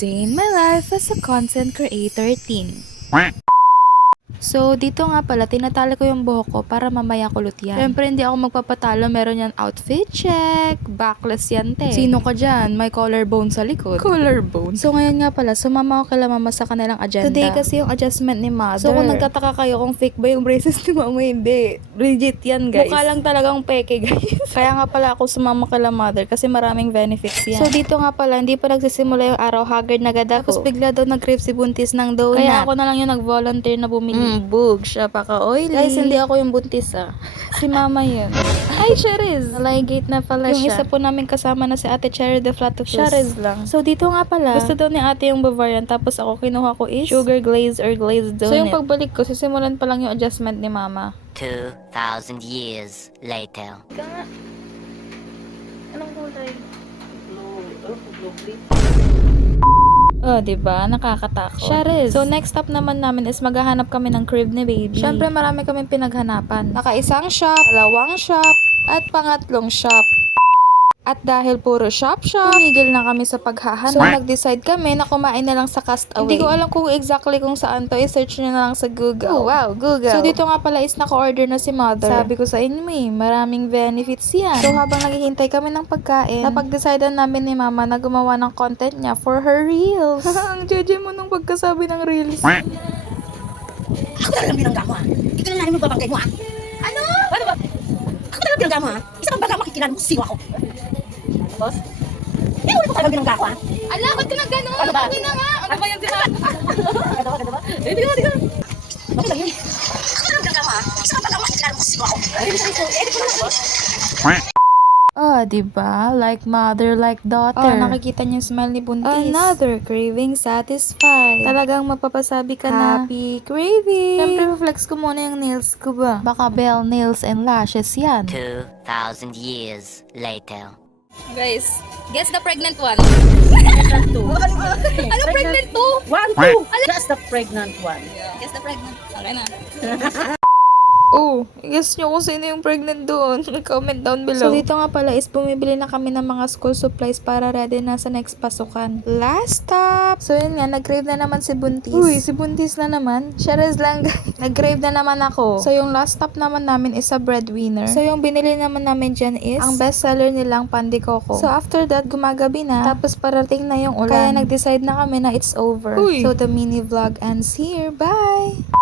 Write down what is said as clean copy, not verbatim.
Day in my life as a content creator teen. So, dito nga pala, tinatali ko yung buhok ko para mamaya kulot yan. Siyempre, hindi ako magpapatalo. Meron yan outfit check, backless yan, te. Sino ka dyan? May collarbone sa likod. Collarbone? So, ngayon nga pala, sumama ko kila mama sa kanilang agenda. Today kasi yung adjustment ni mother. So, kung nagtataka kayo kung fake ba yung braces ni mama, hindi. Legit yan, guys. Mukha lang talagang peke, guys. Kaya nga pala ako sumama kila mother kasi maraming benefits yan. So, dito nga pala, hindi pa nagsisimula yung araw, haggard na gada ko. Tapos bigla daw nag-crave si Buntis ng donut. Kaya ako na lang yung nag-volunteer na bumili. Bug, siya pa ka-oily. Guys, hindi ako yung buntis Si mama yun. Ay, Cheriz! Nalay-gate na pala yung siya. Yung isa po namin kasama na si Ate Cherry de Flatopus. Cheriz lang. So, dito nga pala, gusto daw ni ate yung Bavarian, tapos ako kinuha ko is sugar glaze or glazed donut. So, yung pagbalik ko, sisimulan pa lang yung adjustment ni mama. 2,000 years later. Ika nga. Anong kulay? Diba? Nakakatakot. Cheriz. So, next stop naman namin is maghahanap kami ng crib ni baby. Siyempre, marami kaming pinaghanapan. Nakaisang shop, dalawang shop, at pangatlong shop. At dahil puro shop, tumigil na kami sa paghahanap. So, nag-decide kami na kumain na lang sa Castaway. Hindi ko alam kung exactly kung saan to. I-search nyo na lang sa Google. Oh, wow, Google. So, dito nga pala is naka-order na si mother. Sabi ko sa inyo maraming benefits yan. So, habang naghihintay kami ng pagkain, napag-decidean namin ni mama na gumawa ng content niya for her reels. Ang jeje mo nung pagkasabi ng reels. Ako talagang binangga mo Ikaw na lang yung babangkay mo Ano? Ano ba? Ako talagang binangga mo Isa pang baga makikinan mo sino ako. Boss? Ulit ko talagang binangga ko Ala, ba't ka na gano'n? Ano ba? Okay na nga. Ano ba yung sinabi? Ganda ba? Hindi ka. Okay lang yun. Ako talagang binangga mo Isa pang baga makikinan mo sino ako. Edit ko lang boss. Diba? Like mother, like daughter. Nakikita niyo yung smile ni Buntis. Another craving satisfied. Talagang mapapasabi ka na, happy craving. Siyempre, flex ko muna yung nails ko ba? Baka bell nails and lashes yan. 2,000 years later. Guys, guess the pregnant one. Two. Ano pregnant two? 1, 2. That's the pregnant one. Guess the pregnant. Okay na. Guess nyo kung sino yung pregnant doon. Comment down below. So, dito nga pala is bumibili na kami ng mga school supplies para ready na sa next pasukan. Last stop! So, yun nga, nag-crave na naman si Buntis. Uy, si Buntis na naman. Sharez lang, nag-crave na naman ako. So, yung last stop naman namin is sa breadwinner. So, yung binili naman namin dyan is ang bestseller nilang pandikoko. So, after that, gumagabi na. Tapos, parating na yung ulan. Kaya, nag-decide na kami na it's over. Uy. So, the mini vlog ends here. Bye!